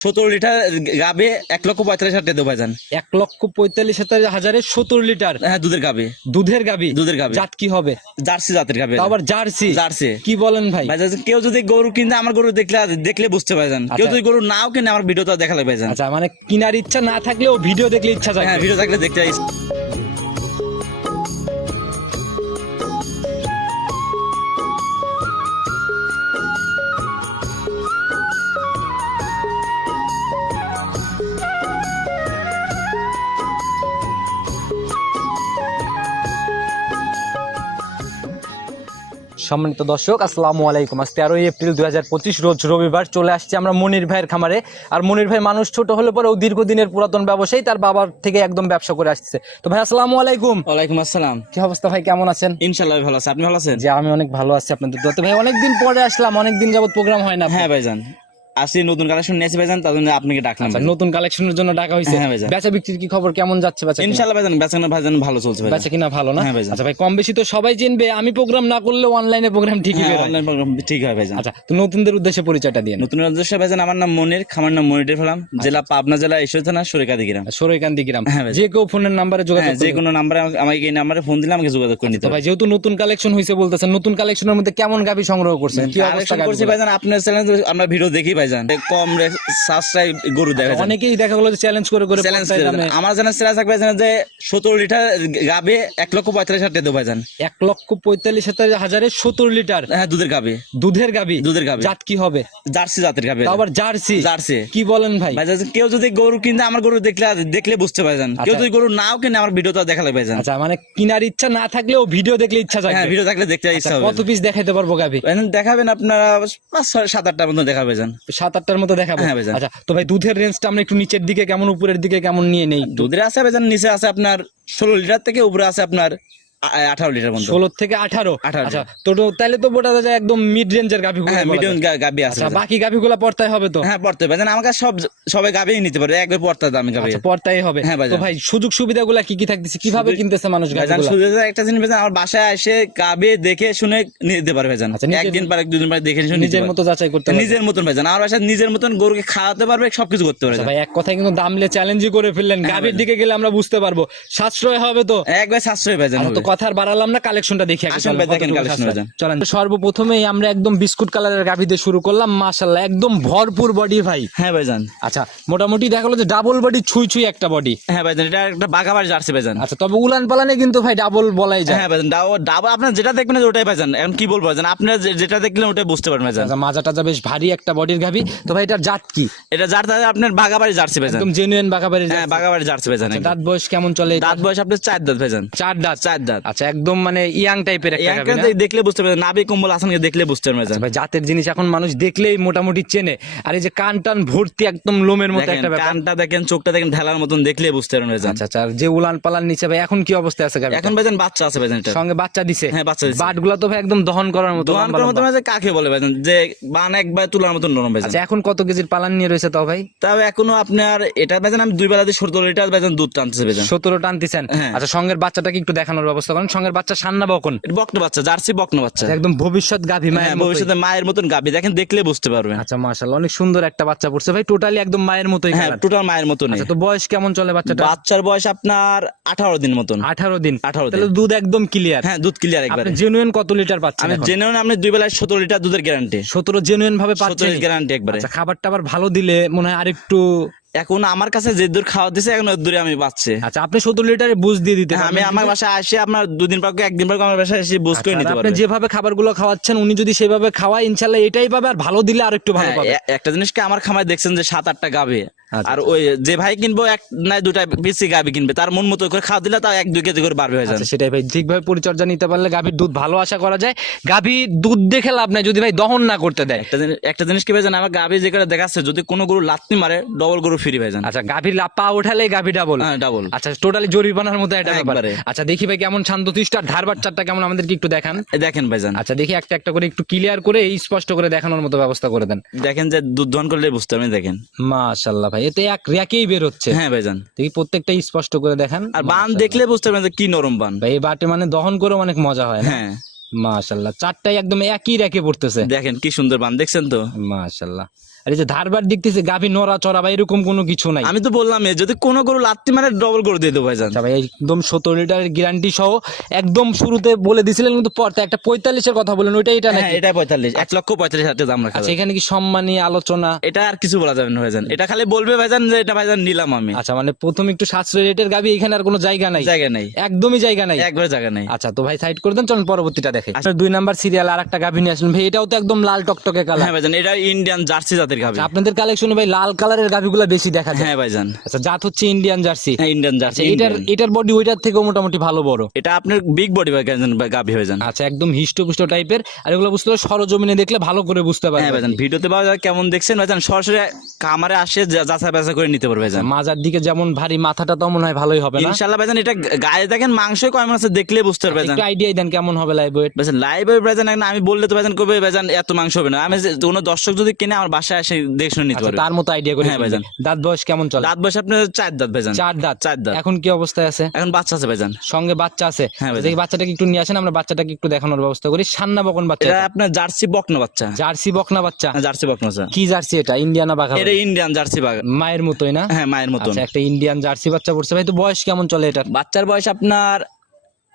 সতেরো লিটার গাবে এক লক্ষ পঁয়তাল্লিশ হাজার টাকা দেবো ভাইজান। এক লক্ষ পঁয়তাল্লিশ হাজার সতেরো লিটার? হ্যাঁ দুধের গাবে দুধের গাবি দুধের গাবে জাত কি হবে? জার্সি জাতের গাবে আবার জার্সি? জার্সি। কি বলেন ভাই? কেউ যদি গরু কিনতে আমার গরু দেখলে দেখলে বুঝতে পারে যান কেউ আচ্ছা। যদি গরু নাও কিনে আমার ভিডিওটা দেখালে ভাইজান। আচ্ছা মানে কিনার ইচ্ছা না থাকলেও ভিডিও দেখলে ইচ্ছা যায় হ্যাঁ ভিডিও থাকলে দেখতে সম্মানিত দর্শক আসসালামু আলাইকুম। আজ তেরোই এপ্রিল দু হাজার পঁচিশ রোজ রবিবার চলে আসছে আমরা মনির ভাইয়ের খামারে। আর মনির ভাই মানুষ ছোট হলে ও দীর্ঘদিনের পুরাতন ব্যবসায়ী তার বাবার থেকে একদম ব্যবসা করে আসছে। তো ভাই আসসালামু আলাইকুম। ওয়ালাইকুম আসসালাম। কি অবস্থা ভাই কেমন আছেন? ইনশাল্লাহ ভালো আছে। আপনি ভালো আছেন? যে আমি অনেক ভালো আছি আপনাদের তো ভাই অনেকদিন পরে আসলাম অনেকদিন যাবত প্রোগ্রাম হয় না হ্যাঁ ভাই ভাইজান। আসি নতুন কালেকশন নিয়েছি ভাইজান তার জন্য আপনাকে ডাকলাম। আচ্ছা, নতুন কালেকশনের জন্য ডাকা হয়েছে। হ্যাঁ ভাইজান। বেচা বিক্রির কি খবর কেমন যাচ্ছে বেচা ভাইজান বেচাকেনা ভাইজান ভালো চলছে বেচা কিনা ভালো না? হ্যাঁ। আচ্ছা ভাই কম বেশি তো সবাই চিনবে আমি প্রোগ্রাম না করলেও অনলাইনে প্রোগ্রাম ঠিকই online program ঠিক হয় ভাইজান। আচ্ছা তো নতুনদের উদ্দেশ্যে পরিচয়টা দিয়ে নতুন রাজ্য ভাইজান আমার নাম মনির খামার নাম মনিটের ফেলাম জেলা পাবনা জেলা ঈশ্বর থানা সরিকাদি গ্রাম। সরৈকান্দি গ্রাম। হ্যাঁ যে কেউ ফোনের নাম্বারে যোগাযোগ হ্যাঁ যে কোনো নাম্বারে আমাকে- এই নাম্বারে ফোন দিলে আমাকে যোগাযোগ করে নিতে তো ভাই যেহেতু নতুন কালেকশন হয়েছে বলতেছেন নতুন কালেকশনের মধ্যে কেমন গাভি সংগ্রহ করছেন? কি অবস্থা করছি? ভাইজান আপনার চ্যানেল আমরা ভিডিও দেখি ভাইজান কম সাবস্ক্রাইব গরু দেখা যায় অনেকেই দেখা গেলো চ্যালেঞ্জ করে করে চ্যালেঞ্জ আমার জানা ভাইজান যে সতেরো লিটার গাবে এক লক্ষ পঁয়তাল্লিশ হাজার দেবো ভাইজান এক লক্ষ পঁয়তাল্লিশ হাজার হাজারে সত্তর লিটার হ্যাঁ দুধের গাবে দুধের গাবি দুধের গাবে জাত কি হবে? জার্সি জাতের গাবে আবার জার্সি? জার্সি। কি বলেন ভাই? কেউ যদি গরু কিনতে আমার গরু দেখলে দেখলে বুঝতে পারবেন কেউ আচ্ছা। যদি গরু নাও কিনে আমার ভিডিওটা দেখালে ভাইজান আচ্ছা মানে কিনার ইচ্ছা না থাকলেও ভিডিও দেখলে ইচ্ছা থাকে হ্যাঁ ভিডিও থাকলে দেখতে ইচ্ছা আচ্ছা, হবে। কত পিস দেখাইতে পারব ভাইজান দেখাবেন আপনারা পাঁচ ছয় সাত আটটার মতো দেখাবে যান সাত আটটার মতো দেখাবো হ্যাঁ, ভাইজান। আচ্ছা তো ভাই দুধের রেঞ্জটা আমরা একটু নিচের দিকে কেমন উপরের দিকে কেমন নিয়ে নেই দুধের আছে ভাইজান নিচে আছে আপনার ষোলো লিটার থেকে উপরে আছে আপনার আঠারো লিটার মতো ষোলো থেকে আঠারো? 18 আচ্ছা তো তাহলে তো বোঝা যায় একদম মিড রেঞ্জের গাভি হ্যাঁ মিডিয়াম গাবি আছে আচ্ছা বাকি গাভিগুলো হবে তো? হ্যাঁ পড়তে আমার কাছে সব সবাই নিতে পারবে একবার পড়তে দামি আচ্ছা হবে। হ্যাঁ। তো ভাই সুযোগ সুবিধাগুলো কি কি থাকতেছে? কীভাবে কিনতেছে মানুষ গাভিগুলো? একটা জিনিস ভাইজান আমার বাসায় এসে গাবে দেখে শুনে নিতে পারবে আচ্ছা, নিজের- একদিন পর পর দেখে শুনে নিজের মতো যাচাই করতে পারবে। নিজের মতন ভাইজান আমার বাসায় নিজের মতন গরুকে খাওয়াতে পারবে সবকিছু করতে পারবে আচ্ছা ভাই এক কথায় কিন্তু দামলে চ্যালেঞ্জই করে ফেললেন। হ্যাঁ, গাভির দিকে গেলে আমরা বুঝতে পারব। সাশ্রয় হবে তো? একবার সাশ্রয় ভাইজান আচ্ছা, তো হবে। কথা বাড়ালাম না কালেকশনটা দেখি আগে চলেন, সর্বপ্রথমেই আমরা একদম বিস্কুট কালারের গাভি দিয়ে শুরু করলাম মাশাল্লাহ একদম ভরপুর বডি ভাই। হ্যাঁ ভাইজান আচ্ছা মোটামুটি দেখা যে ডাবল বডি ছুঁই ছুঁই একটা বডি হ্যাঁ ভাইজান এটা একটা বাঘাবার জার্সি ভাইজান আচ্ছা তবে উলান পালানে কিন্তু ভাই ডাবল বলাই যায়। হ্যাঁ ভাইজান ডাব ডাব আপনার যেটা দেখবেন ওটাই ভাইজান এখন কি বলব ভাইজান আপনার যে- যেটা দেখলেন ওটাই বুঝতে পারবেন ভাইজান আচ্ছা মাজা টাজা বেশ ভারী একটা বডির গাভি। তো ভাই এটার জাত কি? এটা যার তাহলে আপনার বাঘাবাড়ি জার্সি ভাইজান একদম জেনুইন বাঘাবাড়ির হ্যাঁ বাঘাবাড়ি জার্সি ভাইজান একদম। দাঁত বয়স কেমন চলে? দাঁত বয়স আপনার চার দাঁত ভাইজান চার দাঁত। চার দাঁত। আচ্ছা একদম মানে ইয়াং টাইপের একটা এই গাভী না? দেখলে বুঝতে পারবেন নাবি কম্বল আসানকে দেখলে বুঝতে পারবেন। ভাই জাতের জিনিস এখন মানুষ দেখলেই মোটামুটি চেনে। আর এই যে কান টান ভর্তি একদম লোমের মতো দেখেন একটা ব্যাপার। কানটা দেখেন চোখটা দেখেন ঢেলার মতন দেখলে বুঝতে পারবেন ভাইজান। আচ্ছা আচ্ছা আর যে উলান পালান নিচে ভাই এখন কি অবস্থায় আছে গাভী এখন ভাইজান বাচ্চা আছে ভাইজান এটা। সঙ্গে বাচ্চা দিছে? হ্যাঁ, বাচ্চা দিছে। বাটগুলা তো ভাই একদম দহন করার মতো লম্বা করার লম্বা। ভাইজান কাকে বলে ভাইজান? যে বান একবার তুলার মতন নরম ভাইজান। আচ্ছা এখন কত কেজির পালান নিয়ে রয়েছে তাও ভাই? তবে এখনও আপনার এটা ভাইজান আমি দুই বেলাতে সত্তর লিটার ভাইজান দুধ টানতেছে ভাইজান। সতেরো টানতেছেন। হ্যাঁ। আচ্ছা সঙ্গের বাচ্চাটাকে একটু দেখানোর ব্যবস্থা করেন সঙ্গের বাচ্চা সান্না বকন। বকনা বাচ্চা জার্সি বকনা বাচ্চা। একদম ভবিষ্যৎ গাভী হ্যাঁ মায়ের। ভবিষ্যতে মায়ের মতন গাবি দেখেন দেখলে বুঝতে পারবেন। আচ্ছা মাশাআল্লাহ অনেক সুন্দর একটা বাচ্চা পড়ছে। ভাই টোটালি একদম মায়ের মতোই হ্যাঁ। টোটাল মায়ের মতনই। আচ্ছা তো বয়স কেমন চলে বাচ্চাটা বাচ্চার বয়স আপনার আঠারো দিন মতন। আঠারো দিন। 18 দিন। তাহলে দুধ একদম ক্লিয়ার হ্যাঁ দুধ ক্লিয়ার একবার। আপনি জেনুইন কত লিটার পাচ্ছেন আমি জেনে আপনি দুই বেলায় সতেরো লিটার দুধের গ্যারান্টি সতেরো জেনুইন ভাবে পাচ্ছেন গ্যারান্টি একবারে। আচ্ছা খাবার টাবার ভালো দিলে মনে হয় আরেকটু এখন আমার কাছে যে দূর খাওয়া দিছে এখন দূরে আমি বাঁচছে। আচ্ছা আপনি সত্তর লিটারে বুঝ দিয়ে দিতে হ্যাঁ, আমি আমার বাসায় আসে আপনার দুদিন পর একদিন পর আমার বাসায় এসে বুঝ করে আচ্ছা, নিতে আপনি যেভাবে খাবারগুলো খাওয়াচ্ছেন উনি যদি সেভাবে খাওয়ায় ইনশাল্লাহ এটাই পাবে আর ভালো দিলে আর একটু ভালো হ্যাঁ, পাবে। একটা জিনিসকে আমার খামায় দেখছেন যে সাত আটটা গাবে আর ওই যে ভাই কিনবো এক নাই দুটা বেশি গাবি কিনবে তার মন মতো করে খাওয়া দিলে তাও এক দুই কেজি করে বাড়বে হয়ে যাবে। আচ্ছা সেটাই ভাই ঠিকভাবে পরিচর্যা নিতে পারলে গাভীর দুধ ভালো আশা করা যায়। গাভী দুধ দেখে লাভ নাই যদি ভাই দহন না করতে দেয়। একটা জিনিস একটা জিনিস কি ভাই আমার গাবি যে করে দেখাচ্ছে যদি কোনো গরু লাত্তি মারে ডবল গরু ফ্রি ভাই জান আচ্ছা গাভীর পা উঠালে গাভী ডাবল হ্যাঁ ডাবল আচ্ছা টোটালি জরিমানার মতো এটা ব্যাপার। আচ্ছা দেখি ভাই কেমন শান্ত তিষ্ঠ আর ধার বাচ্চাটা কেমন আমাদেরকে একটু দেখান। দেখেন ভাই জান। আচ্ছা দেখি একটা একটা করে একটু ক্লিয়ার করে এই স্পষ্ট করে দেখানোর মতো ব্যবস্থা করে দেন। দেখেন যে দুধ দহন করলে বুঝতে পারবেন দেখেন। মাশাল্লাহ ভাই এতে এক র্যাকেই বের হচ্ছে হ্যাঁ ভাইজান। দেখি প্রত্যেকটা স্পষ্ট করে দেখেন। আর বান দেখলে বুঝতে পারবেন যে কি নরম বান। ভাই এই বাটে মানে দহন করে অনেক মজা হয় হ্যাঁ। মাশাল্লাহ চারটাই একদম একই র্যাকে পড়তেছে। দেখেন কি সুন্দর বান দেখছেন তো? মাশাল্লাহ। আর এই যে ধারবার দেখতেছি গাভী নড়া চড়া বা এরকম কোনো কিছু নাই। আমি তো বললাম এ, যদি কোনো গরু লাত্তি মানে ডবল করে দিয়ে দেবো ভাইজান। আচ্ছা ভাই একদম সত্তর লিটারের গ্যারান্টি সহ একদম শুরুতে বলে দিছিলেন কিন্তু পরতে একটা পঁয়তাল্লিশের কথা বলেন ওইটা এটা হ্যাঁ নাকি? এটা পঁয়তাল্লিশ এক লক্ষ পঁয়তাল্লিশ হাজার দাম রাখা আচ্ছা এখানে কি সম্মানী আলোচনা? এটা আর কিছু বলা যাবে না ভাইজান। এটা খালি বলবে ভাইজান যে এটা ভাইজান নিলাম আমি। আচ্ছা মানে প্রথম একটু সাশ্রয় রেটের গাভী এখানে আর কোনো জায়গা নাই? জায়গা নাই। একদমই জায়গা নাই? একবার জায়গা নাই। আচ্ছা তো ভাই সাইড করে দেন চলুন পরবর্তীটা দেখে। আচ্ছা। দুই নাম্বার সিরিয়াল আর একটা গাভী নিয়ে আসলেন। ভাই এটাও তো একদম লাল টকটকে কালার হ্যাঁ ভাইজান এটা ইন্ডিয়ান জার্সি জাতের গাবি। আপনাদের কালেকশনে ভাই লাল কালারের গাভীগুলো বেশি দেখা যায়। হ্যাঁ ভাইজান। আচ্ছা জাত হচ্ছে ইন্ডিয়ান জার্সি হ্যাঁ ইন্ডিয়ান আচ্ছা জার্সি এটার এটার বডি ওইটার থেকেও মোটামুটি ভালো বড়। এটা আপনার বিগ বডি গাবি হয়ে যান আচ্ছা একদম হিষ্টপুষ্ট টাইপের আর এগুলো বুঝতে সরজমিনে দেখলে ভালো করে বুঝতে হ্যাঁ ভাইজান ভিডিওতে বা কেমন দেখছেন ভাইজান সরাসরি কামারে আসে যাচাই বাছাই করে নিতে পারবে ভাইজান। মাজার দিকে যেমন ভারী মাথাটা তো মনে হয় ভালোই হবে না? ইনশাল্লাহ ভাইজান এটা গায়ে দেখেন মাংস কয় মাস দেখলে বুঝতে পারবে ভাইজান। একটু আইডিয়া দেন কেমন হবে লাইভ ওয়েট ভাইজান লাইভে ভাইজান আমি বললে তো ভাইজান করবে ভাইজান এত মাংস হবে না। আমি কোনো দর্শক যদি কিনে আমার বাসায় এসে দেখে শুনে নিতে পারবে। তার মতো আইডিয়া করে হ্যাঁ, ভাইজান। দাঁত বয়স কেমন চলে? দাঁত বয়স আপনার চার দাঁত ভাইজান। চার দাঁত? চার দাঁত। এখন কি অবস্থায় আছে? এখন বাচ্চা আছে ভাইজান। সঙ্গে বাচ্চা আছে? হ্যাঁ, ভাইজান। দেখি বাচ্চাটাকে একটু নিয়ে আসেন আমরা বাচ্চাটাকে একটু দেখানোর ব্যবস্থা করি। সান্না বকন বাচ্চা এটা। আপনার জার্সি বকনা বাচ্চা। জার্সি বকনা বাচ্চা? হ্যাঁ, জার্সি বকনা বাচ্চা। কি জার্সি এটা? ইন্ডিয়ানা বাঘা এটা ইন্ডিয়ান জার্সি বাঘ। মায়ের মতোই না? হ্যাঁ মায়ের মতন। আচ্ছা একটা ইন্ডিয়ান জার্সি বাচ্চা পড়ছে। ভাই তো বয়স কেমন চলে এটা বাচ্চার বয়স আপনার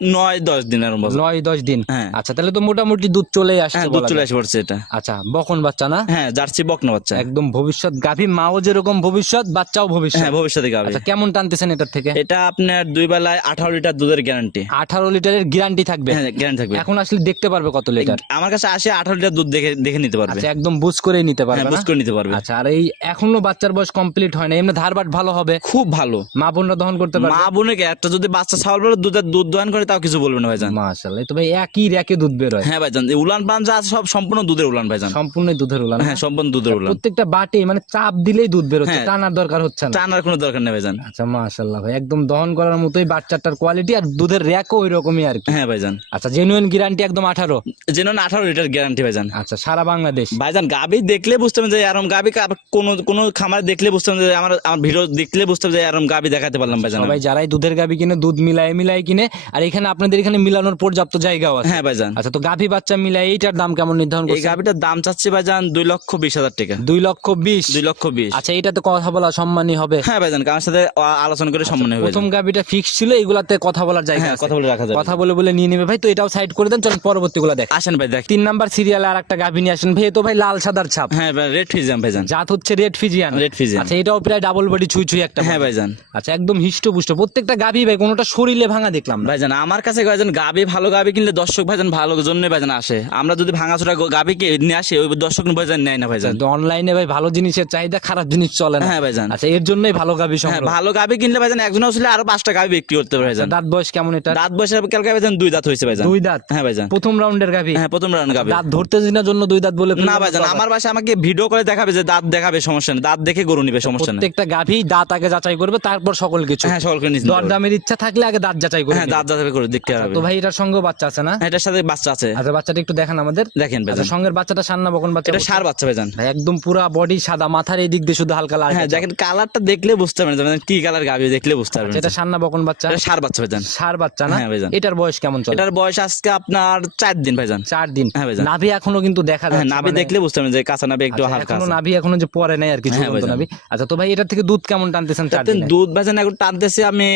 নয় দশ দিনের মতো। নয় দশ দিন? হ্যাঁ। আচ্ছা তাহলে তো মোটামুটি দুধ চলেই আসছে হ্যাঁ দুধ চলে আসে পড়ছে এটা। আচ্ছা বকন বাচ্চা না? হ্যাঁ জার্সি বকনা বাচ্চা। একদম ভবিষ্যৎ গাভী মাও যেরকম ভবিষ্যৎ বাচ্চাও ভবিষ্যৎ। হ্যাঁ ভবিষ্যতে গাবে আচ্ছা কেমন টানতেছেন এটার থেকে? এটা আপনার দুই বেলায় আঠারো লিটার দুধের গ্যারান্টি আঠারো লিটারের গ্যারান্টি থাকবে? হ্যাঁ গ্যারান্টি থাকবে। এখন আসলে দেখতে পারবে কত লিটার। আমার কাছে আসে আঠারো লিটার দুধ দেখে দেখে নিতে পারবে। আচ্ছা একদম বুঝ করেই নিতে পারবে বুঝ করে নিতে পারবে। আচ্ছা আর এই এখনও বাচ্চার বয়স কমপ্লিট হয় না এমনি ধারবাট ভালো হবে? খুব ভালো। মা বোনরা দহন করতে পারবে? মা বোনকে একটা যদি বাচ্চা ছাগল বলে দুধের দুধ দোয়ান করে তাও কিছু বলবে না ভাইজান? মাশাআল্লাহ এই তো ভাই একই র্যাকে দুধ বের হয়। হ্যাঁ ভাইজান এই উলান পান যা আছে সব সম্পূর্ণ দুধের উলান ভাইজান। সম্পূর্ণ দুধের উলান হ্যাঁ সম্পূর্ণ দুধের উলান। প্রত্যেকটা বাটে মানে চাপ দিলেই দুধ বের হচ্ছে হ্যাঁ। টানার দরকার হচ্ছে না। টানার কোনো দরকার নেই ভাইজান। আচ্ছা মাশাআল্লাহ ভাই একদম দহন করার মতোই বাচ্চাটার কোয়ালিটি আর দুধের র্যাকও ওই রকমই আর কি। হ্যাঁ ভাইজান। আচ্ছা জেনুইন গ্যারান্টি একদম আঠারো? যেন আঠারো লিটার গ্যারান্টি ভাইজান। আচ্ছা সারা বাংলাদেশ? ভাইজান গাবি দেখলে বুঝতে পারবেন যে এরম গাবি কোন কোন খামার দেখলে বুঝতে পারবেন যে আমার আমার ভিডিও দেখলে বুঝতে পারবেন যে এরম গাবি দেখাতে পারলাম ভাইজান ভাই যারাই দুধের গাভি কিনে দুধ মিলায় মিলায় কিনে আর এখানে আপনাদের এখানে মিলানোর পর্যাপ্ত জায়গাও আছে। হ্যাঁ ভাইজান। আচ্ছা তো গাভি বাচ্চা মিলায় এইটার দাম কেমন নির্ধারণ এই গাবিটার দাম চাচ্ছে ভাইজান দুই লক্ষ বিশ হাজার টাকা। দুই লক্ষ বিশ? দুই লক্ষ বিশ। আচ্ছা এটাতে কথা বলা সম্মানই হবে। হ্যাঁ ভাইজান কার সাথে আ- আলোচনা করে সম্মান হবে প্রথম গাভিটা ফিক্স ছিল এগুলাতে কথা বলার জায়গা হ্যাঁ আছে। কথা বলে রাখা যাবে। কথা বলে বলে নিয়ে নেবে ভাই তো এটাও সাইড করে দেন চলুন পরবর্তী গুলা দেখ আসেন ভাই দেখ তিন নাম্বার সিরিয়ালে আর একটা গাভি নিয়ে আসেন। ভাই এ তো ভাই লাল সাদার ছাপ। হ্যাঁ ভাই রেড ফিজাম ভাইজান। জাত হচ্ছে রেড ফিজিয়ান রেড ফিজিয়ান আচ্ছা এটাও প্রায় ডাবল বডি ছুঁই ছুঁই একটা হ্যাঁ। ভাইজান। আচ্ছা একদম হিষ্টপুষ্ট। প্রত্যেকটা গাভি ভাই কোনোটা শরীরে ভাঙা দেখলাম না। ভাইজান আমার কাছে ভাইজান গাবি ভালো গাবি কিনলে দর্শক ভাইজান ভালো জন্য ভাইজান আসে। আমরা যদি ভাঙাচোরা গাবি কে নিয়ে আসে ওই দর্শক ভাইজান নেয় না ভাইজান। অনলাইনে ভাই ভালো জিনিসের চাহিদা খারাপ জিনিস চলে না। হ্যাঁ ভাইজান। আচ্ছা এর জন্যই ভালো গাভি হ্যাঁ ভালো গাবি কিনলে ভাইজান একজন আসলে আরও পাঁচটা গাবি বিক্রি করতে পারে ভাইজান। দাঁত বয়স কেমন এটা দাঁত বয়সের কালকে ভাইজান দুই দাঁত হয়েছে ভাইজান। দুই দাঁত? হ্যাঁ ভাইজান। প্রথম রাউন্ডের গাভি হ্যাঁ প্রথম রাউন্ড গাবি। দাঁত ধরতে না জন্য দুই দাঁত বলে না ভাইজান আমার বাসায় আমাকে ভিডিও করে দেখাবে যে দাঁত দেখাবে সমস্যা নেই। দাঁত দেখে গরু নিবে সমস্যা নেই। প্রত্যেকটা গাভি দাঁত আগে যাচাই করবে তারপর সকল কিছু। হ্যাঁ সকলকে নিতে হবে। দরদামের ইচ্ছা থাকলে আগে দাঁত যাচাই করবে হ্যাঁ দাঁত যাচাই করে দেখতে হবে তো ভাই এটার সঙ্গে বাচ্চা আছে না? হ্যাঁ, এটার সাথে বাচ্চা আছে। আচ্ছা বাচ্চাটা একটু দেখান আমাদের। দেখেন আচ্ছা ভাইজান। সঙ্গের বাচ্চাটা সান্না বকন বাচ্চা এটা সার বাচ্চা ভাইজান। ভাই একদম পুরা বডি সাদা মাথার এই দিক দিয়ে শুধু হালকা লাল হ্যাঁ দেখেন কালারটা দেখলে বুঝতে পারবেন কি কালার গাবি দেখলে বুঝতে পারবেন। এটা সান্না বকন বাচ্চা? এটা সার বাচ্চা ভাইজান। সার বাচ্চা না? হ্যাঁ, ভাইজান। এটার বয়স কেমন চলে? এটার বয়স আজকে আপনার চার দিন ভাইজান। চার দিন। হ্যাঁ, ভাইজান। নাভি এখনও কিন্তু দেখা হ্যাঁ যাচ্ছে নাভি মানে- দেখলে বুঝতে পারবেন যে কাঁচা নাভি একটু আচ্ছা, হালকা এখনও নাভি এখনও যে পরে নাই আর কি হ্যাঁ। নাভি। আচ্ছা তো ভাই এটার থেকে দুধ কেমন টানতেছেন? দুধ ভাইজান এখন টানতেছি আমি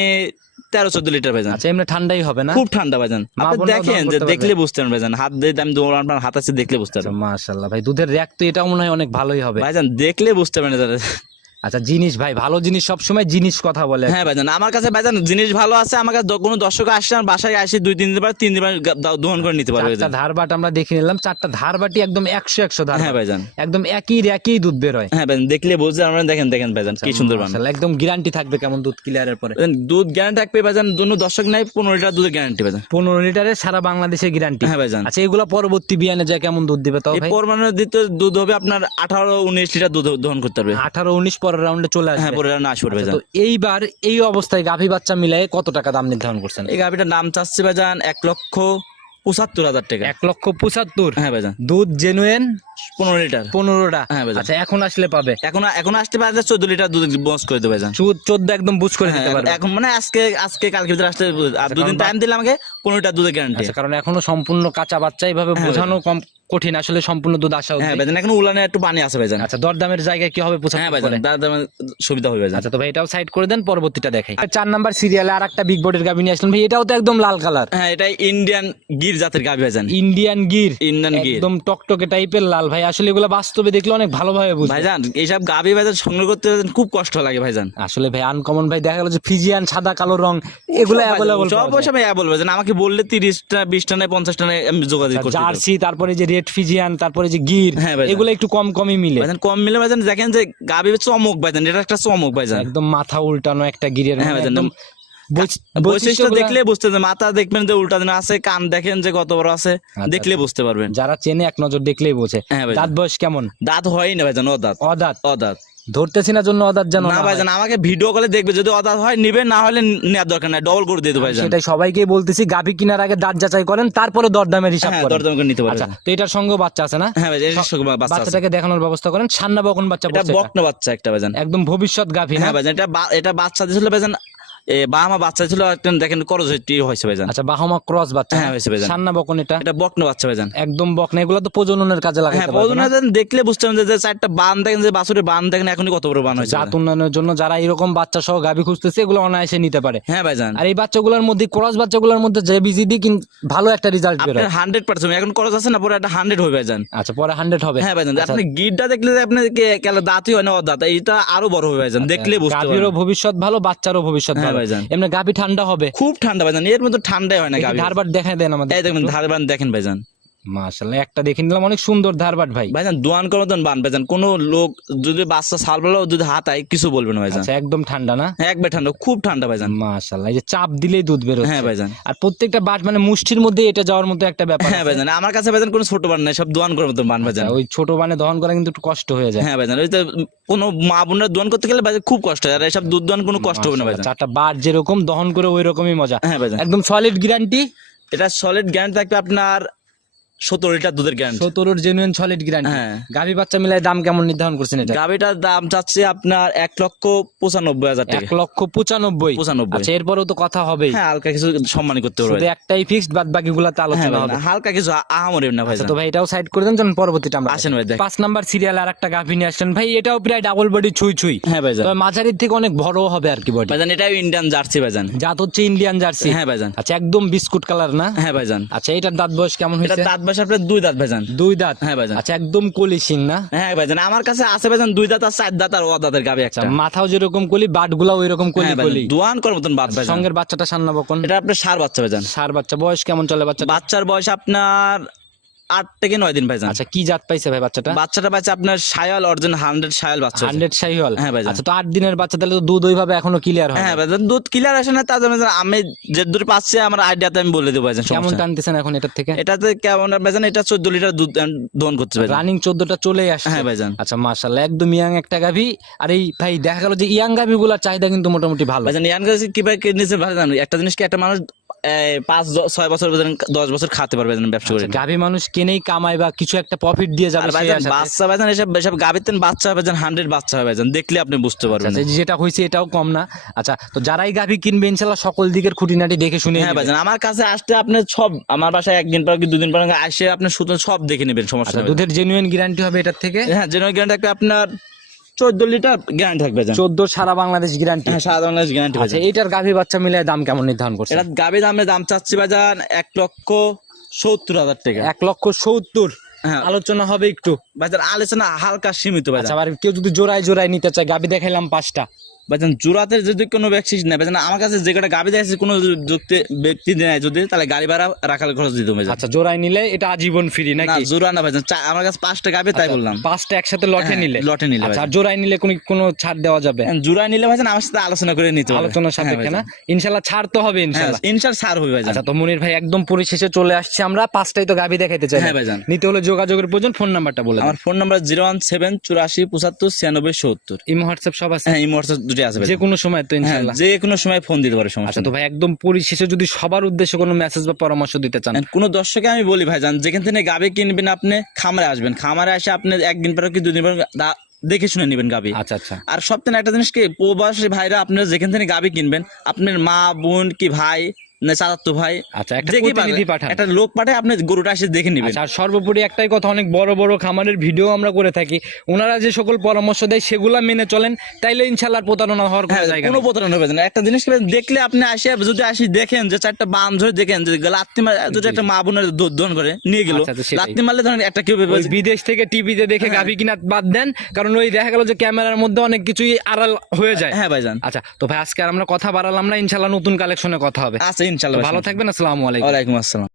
তেরো চোদ্দ লিটার ভাইজান। আচ্ছা এমনি ঠান্ডাই হবে না? খুব ঠান্ডা ভাইজান। আপনি দেখেন যে দেখলে বুঝতে পারেন ভাইজান। হাত দিয়ে আমি দৌড় আপনার হাত আছে দেখলে বুঝতে আচ্ছা পারবেন। মাশাআল্লাহ। ভাই দুধের র্যাক তো এটাও মনে হয় অনেক ভালোই হবে। ভাইজান দেখলে বুঝতে পারবেন আচ্ছা জিনিস ভাই ভালো জিনিস সবসময় জিনিস কথা বলে। হ্যাঁ ভাইজান আমার কাছে ভাইজান জিনিস ভালো আছে আমার কাছে কোনো দর্শক আসছে আমার বাসায় আসি দুই তিন দিন তিন দিন দোহন করে নিতে পারবে। ধারবাট আমরা দেখে নিলাম চারটা ধারবাটি একদম একশো একশো ধার হ্যাঁ ভাইজান। একদম একই একই দুধ বের হয়। হ্যাঁ ভাইজান দেখলে বুঝতে আমরা দেখেন দেখেন ভাইজান কি সুন্দর বান মাশাআল্লাহ, একদম গ্যারান্টি থাকবে কেমন দুধ ক্লিয়ারের পরে। দুধ গ্যারান্টি থাকবে ভাইজান দুনো দর্শক নাই পনেরো লিটার দুধের গ্যারান্টি ভাইজান। পনেরো লিটারের সারা বাংলাদেশের গ্যারান্টি হ্যাঁ ভাইজান। আচ্ছা এগুলো পরবর্তী বিয়ানে যায় কেমন দুধ দিবে তাও ভাই? পরমাণু দিতে দুধ হবে আপনার আঠারো উনিশ লিটার দুধ দহন করতে পারবে। আঠারো উনিশ পরের রাউন্ডে চলে হ্যাঁ আসবে। পরে না আসবে ভাইজান। তো এইবার এই অবস্থায় গাভী বাচ্চা কত টাকা দাম নির্ধারণ করছেন? এই গাভিটার নাম চাচ্ছে ভাইজান এক লক্ষ পঁচাত্তর হাজার টাকা। এক লক্ষ পঁচাত্তর? হ্যাঁ ভাইজান। দুধ জেনুয়েন পনেরো লিটার। পনেরোটা? হ্যাঁ, ভাইজান। আচ্ছা এখন আসলে পাবে? এখন এখন আসতে পারে চোদ্দ লিটার দুধ বস করে দেবে ভাইজান। চোদ্দ একদম বুঝ করে দিতে হ্যাঁ, পারবে। এখন মানে আজকে আজকে কালকে ভিতরে আসতে আর দুদিন কারণ টাইম দিলে আমাকে পনেরো লিটার দুধের গ্যারান্টি আচ্ছা কারণ এখনও সম্পূর্ণ কাঁচা বাচ্চা এইভাবে হ্যাঁ, বোঝানো কম কঠিন আসলে সম্পূর্ণ দুধ আসা হ্যাঁ। ভাইজান এখন উলানে একটু পানি আছে ভাইজান। আচ্ছা দরদামের জায়গায় কি হবে পঁচাত্তর হ্যাঁ ভাইজান? দাদা সুবিধা হবে ভাইজান। আচ্ছা তো ভাই এটাও সাইড করে দেন পরবর্তীটা দেখাই। চার নাম্বার সিরিয়ালে আর একটা বিগ বোর্ডের গাভি নিয়ে আসলেন। ভাই এটাও তো একদম লাল কালার হ্যাঁ এটা ইন্ডিয়ান গির জাতের গাভি ভাইজান। ইন্ডিয়ান গির। ইন্ডিয়ান গির। একদম টকটকে টাইপের লাল। ভাই আসলে এগুলো বাস্তবে দেখলে অনেক ভালোভাবে বুঝবে ভাইজান এইসব গাভি ভাইজান সংগ্রহ করতে খুব কষ্ট লাগে ভাইজান। আসলে ভাই আনকমন ভাই দেখা গেল যে ফিজিয়ান সাদা কালো রং এগুলো অ্যাভেলেবল সব পয়সা ভাই অ্যাভেলেবল ভাইজান। আমাকে বললে তিরিশটা বিশটা নাই পঞ্চাশটা নাই আমি যোগাযোগ করতে পারব। জার্সি তারপরে যে রেড ফিজিয়ান তারপরে যে গির হ্যাঁ এগুলো একটু কম কমই মিলে। কম মিলে ভাইজান দেখেন যে গাবি চমক ভাইজান এটা একটা চমক ভাইজান। একদম মাথা উল্টানো একটা গিরের হ্যাঁ ভাইজান, একদম বৈশিষ্ট্য দেখলে বুঝতে মাথা দেখবেন যে উল্টা দিন আছে কান দেখেন যে কত বড় আছে আচ্ছা, দেখলে বুঝতে পারবেন। যারা চেনে এক নজর দেখলেই বোঝে। হ্যাঁ দাঁত বয়স কেমন? দাঁত হয় না ভাইজান অদাঁত। অদাঁত। অদাঁত। ধরতেছি না জন্য অদার জানো না ভাইজান আমাকে ভিডিও কলে দেখবে যদি অদার হয় নিবে না হলে নেওয়ার দরকার নাই ডবল করে দিয়ে দেবো ভাইজান। সেটাই সবাইকে বলতেছি গাভী কেনার আগে দাঁত যাচাই করেন তারপরে দরদামের হিসাব হ্যাঁ করেন। দরদাম করে নিতে আচ্ছা পারবেন তো এটার সঙ্গে বাচ্চা আছে না? হ্যাঁ ভাইজান এর সঙ্গে বাচ্চা আছে। বাচ্চাটাকে দেখানোর ব্যবস্থা করেন সান্না বকন বাচ্চা এটা। বকনা বাচ্চা একটা ভাইজান। একদম ভবিষ্যৎ গাভি না? হ্যাঁ ভাইজান এটা এটা বাচ্চা দিয়েছিল ভাইজান এ বাবা বাচ্চা ছিল দেখেন হয়েছে ভাইজান। আচ্ছা বাহামা ক্রস বাচ্চা। হ্যাঁ, হয়েছে ভাইজান। সান্না বকন এটা? এটা বকনা বাচ্চা ভাইজান। একদম বকনা এগুলো তো প্রজননের কাজে হ্যাঁ লাগাইতে পারবে না। পদনা দেখলে বুঝতে পারবেন যে চারটা বান দেখেন যে বান দেখেন এখনই কত বড় বান হয়েছে জাত উন্নয়নের জন্য যারা এরকম বাচ্চা সহ খুঁজতেছে এগুলো অনায়াসে নিতে পারে। হ্যাঁ ভাইজান। আর এই বাচ্চাগুলোর মধ্যে ক্রস বাচ্চাগুলোর মধ্যে যে বিজিডি কিন্তু ভালো একটা রেজাল্ট আপনার হান্ড্রেড পার্সেন্ট এখন করজ আছে না পরে একটা হান্ড্রেড হয়ে ভাইজান। আচ্ছা পরে হান্ড্রেড হবে। হ্যাঁ ভাইজান আচ্ছা, আপনি গিটটা দেখলে যে আপনার কে- কেন দাঁতই হয় না অদাঁত এইটা আরও বড় হবে ভাইজান দেখলে বুঝতে ভবিষ্যৎ ভালো বাচ্চারও ভবিষ্যৎ হ্যাঁ ভালো। ভাইজান। এমনি গাবি ঠান্ডা হবে। খুব ঠান্ডা ভাইজান এর মধ্যে ঠান্ডাই হয় না গাবি ধারবার দেখাই দেন আমাদের এই দেখবেন ধারবান দেখেন ভাইজান। মাশাআল্লাহ একটা দেখে নিলাম অনেক সুন্দর ধারবাট ভাই। ভাইজান দোয়ান করার মতন বান ভাইজান। কোনো লোক যদি বাচ্চা সাল বেলা যদি হাত আয় কিছু বলবে না ভাইজান। আচ্ছা একদম ঠান্ডা না? একবার ঠান্ডা খুব ঠান্ডা ভাইজান। মাশাআল্লাহ এই যে চাপ দিলেই দুধ বের হ্যাঁ ভাইজান। আর প্রত্যেকটা বাট মানে মুষ্টির মধ্যে এটা যাওয়ার মতো একটা ব্যাপার হ্যাঁ। ভাইজান আমার কাছে ভাইজান কোনো ছোট বান নাই সব দোয়ান করার মতন বান ভাইজান। আচ্ছা, ওই ছোট বানে দহন করা কিন্তু একটু কষ্ট হয়ে যায়। হ্যাঁ ভাইজান ওই তো কোনো মা বোনরা দোয়ান করতে গেলে ভাইজান খুব কষ্ট হয় আর এইসব দুধ দোয়ান কোনো কষ্ট হবে না ভাইজান। চারটা বাট যেরকম দহন করে ওই রকমই মজা। হ্যাঁ ভাইজান। একদম সলিড গ্যারান্টি এটা সলিড গ্যারান্টি থাকবে আপনার সত্তর লিটার দুধের গ্যারান্টি সতেরোর জেনুইন সলিড গ্যারান্টি হ্যাঁ। গাভি বাচ্চা মিলাই দাম কেমন নির্ধারণ করছেন এটা? গাভিটার দাম চাচ্ছে আপনার এক লক্ষ পঁচানব্বই হাজার টাকা। এক লক্ষ পঁচানব্বই? পঁচানব্বই। আচ্ছা এরপরেও তো কথা হবেই। হ্যাঁ হালকা কিছু সম্মানী করতে একটাই ফিক্সড বাদ হ্যাঁ আলোচনা হবে। হালকা কিছু আহামরি না ভাই আচ্ছা, তো ভাই এটাও সাইড করে দেন যখন পরবর্তীটা আমরা আসেন ভাই পাঁচ নাম্বার সিরিয়াল আর একটা গাভি নিয়ে আসলেন ভাই এটাও প্রায় ডাবল বডি ছুঁই ছুঁই। হ্যাঁ ভাইজান তবে মাঝারির থেকে অনেক বড় হবে আর কি বডি ভাইজান এটাও ইন্ডিয়ান জার্সি ভাইজান জাত হচ্ছে ইন্ডিয়ান জার্সি হ্যাঁ ভাইজান আচ্ছা একদম বিস্কুট কালার না? হ্যাঁ ভাইজান আচ্ছা এটার দাঁত বয়স কেমন হয়েছে? দাঁত আপনার দুই দাঁত ভাইজান। দুই দাঁত? হ্যাঁ ভাইজান। আচ্ছা একদম কলি সিং না? হ্যাঁ ভাইজান আমার কাছে আছে ভাইজান দুই দাঁত আর চার দাঁত আর ও দাঁতের গাবি একটা। আচ্ছা মাথাও যেরকম কলি বাটগুলা ওই রকম কলি হ্যাঁ কলি। দোয়ান করার মতন বাদ ভাইজান। সঙ্গের বাচ্চাটা সান্না বকন। এটা আপনার সার বাচ্চা ভাইজান। সার বাচ্চা বয়স কেমন চলে বাচ্চা বাচ্চার বয়স আপনার আট থেকে নয় দিন ভাইজান। আচ্ছা কি জাত পাইছে ভাই বাচ্চাটা? বাচ্চাটা পাচ্ছে আপনার সায়াল অর্জন হান্ড্রেড সায়াল বাচ্চা হান্ড্রেড শাহিওয়াল হ্যাঁ ভাইজান। আচ্ছা তো আট দিনের বাচ্চা তাহলে তো দুধ ওইভাবে এখনও ক্লিয়ার হয় হ্যাঁ ভাইজান দুধ ক্লিয়ার আসে না তার জন্য আমি যে দুধ পাচ্ছি আমার আইডিয়াতে আমি বলে দেবো ভাইজান কেমন টানতেছেন এখন এটার থেকে? এটাতে কেমন ভাইজান এটা চোদ্দ লিটার দুধ দহন করছে ভাইজান। রানিং চোদ্দটা চলে আসে হ্যাঁ ভাইজান। আচ্ছা মার্শাল্লাহ একদম ইয়াং একটা গাভি। আর এই ভাই দেখা গেল যে ইয়াং গাভি গুলার চাহিদা কিন্তু মোটামুটি ভালো। ভাইজান ইয়ান গাছ কীভাবে নিচে ভাইজান? একটা জিনিস কি একটা মানুষ পাঁচ ছয় বছর দশ বছর খাতে পারবে ব্যবসা করে। গাভি মানুষ কেনেই কামাই বা কিছু একটা প্রফিট দিয়ে যাবে বাচ্চা ভাইজান এসব এসব গাভিতেন বাচ্চা ভাইজান হান্ড্রেড বাচ্চা ভাইজান দেখলে আপনি বুঝতে পারবেন। আচ্ছা, যেটা হয়েছে এটাও কম না। আচ্ছা তো যারাই গাভি কিনবে ইনশাল্লাহ সকল দিকের খুঁটিনাটি দেখে শুনে হ্যাঁ ভাইজান আমার কাছে আসতে আপনি সব আমার বাসায় একদিন পর কি দুদিন পর আসে আপনি শুধু সব দেখে নেবেন সমস্যা আচ্ছা দুধের জেনুইন গ্যারান্টি হবে এটার থেকে? হ্যাঁ জেনুইন গ্যারান্টি থাকবে আপনার চোদ্দ লিটার গ্যারান্টি থাকবে চোদ্দ সারা বাংলাদেশ গ্যারান্টি হ্যাঁ সারা বাংলাদেশ গ্যারান্টি আচ্ছা এইটার গাভি বাচ্চা মিলে দাম কেমন নির্ধারণ করছে এটা গাভি দামে দাম চাচ্ছি বাজান এক লক্ষ সত্তর হাজার টাকা। এক লক্ষ সত্তর। হ্যাঁ। আলোচনা হবে একটু। বাজার আলোচনা হালকা সীমিত আচ্ছা বাজার আবার কেউ যদি জোড়ায় জোড়ায় নিতে চায় গাবি দেখাইলাম পাঁচটা। বাজান জোড়াতে যদি কোনো ব্যক্তি নেই বাজান আমার কাছে যে কটা গাভি দেখেছে কোনো যুক্তি ব্যক্তি নেয় যদি তাহলে গাড়ি ভাড়া রাখার খরচ দিতে হবে। আচ্ছা জোড়ায় নিলে এটা আজীবন ফ্রি নাকি? জোড়া না ভাইজান আমার কাছে পাঁচটা গাভি তাই বললাম। পাঁচটা একসাথে লটে হ্যাঁ, নিলে? লটে নিলে আচ্ছা। জোড়ায় নিলে কোনো কোনো ছাড় দেওয়া যাবে? জোড়া নিলে ভাইজান আমার সাথে আলোচনা করে নিতে হবে আলোচনার সাপেক্ষে না? ইনশাল্লাহ ছাড় তো হবে ইনশাল্লাহ। ইনশাল ছাড় হবে ভাইজান আচ্ছা তো মনির ভাই একদম পরিশেষে চলে আসছে আমরা। পাঁচটাই তো গাভি দেখাইতে চাই হ্যাঁ ভাইজান নিতে হলে যোগাযোগের প্রয়োজন ফোন নাম্বারটা বলে আমার phone number zero one seven চুরাশি পঁচাত্তর ছিয়ানব্বই সত্তর। ইমো হোয়াটসঅ্যাপ সব আছে? হ্যাঁ এই মুহূর্তে দুটি আসবে যে কোনো সময় তো ইনশাআল্লাহ যে কোনো সময় ফোন দিতে পারে সমস্যা আচ্ছা তো ভাই একদম পরিশেষে যদি সবার উদ্দেশ্যে কোনো মেসেজ বা পরামর্শ দিতে চান। কোনো দর্শকে আমি বলি ভাই জান যেখান থেকে গাবে কিনবেন আপনি খামারে আসবেন। খামারে এসে আপনি একদিন পর কি দুদিন পর দেখে শুনে নেবেন গাবি। আচ্ছা আচ্ছা। আর সব থেকে একটা জিনিস কি প্রবাসী ভাইরা আপনারা যেখান থেকে গাবি কিনবেন আপনার মা বোন কি ভাই না চাচার ভাই। আচ্ছা একটা প্রতিনিধি পাঠান। একটা লোক পাঠায় আপনি গরুটা এসে দেখে নিবেন। আচ্ছা আর সর্বোপরি একটাই কথা অনেক বড় বড় খামারের ভিডিও আমরা করে থাকি। ওনারা যে সকল পরামর্শ দেয় সেগুলা মেনে চলেন। তাইলে ইনশাল্লাহ প্রতারণা হওয়ার কোনো হ্যাঁ জায়গা কোনো প্রতারণা হবে না। একটা জিনিস দেখলে আপনি আসে যদি আসি দেখেন যে চারটা বাম ধরে দেখেন যে লাত্তি মারে যদি একটা মা বোনের দোধন করে নিয়ে গেল আচ্ছা, লাত্তি মারলে ধরেন একটা কেউ বিদেশ থেকে টিভিতে দেখে হ্যাঁ। গাভী কিনা বাদ দেন কারণ ওই দেখা গেল যে ক্যামেরার মধ্যে অনেক কিছুই আড়াল হয়ে যায়। হ্যাঁ ভাইজান। আচ্ছা তো ভাই আজকে আর আমরা কথা বাড়ালাম না ইনশাল্লাহ নতুন কালেকশনে কথা হবে। আচ্ছা ইনশাল্লাহ ভালো থাকবেন আসসালামু আলাইকুম। ওয়ালাইকুম আসসালাম।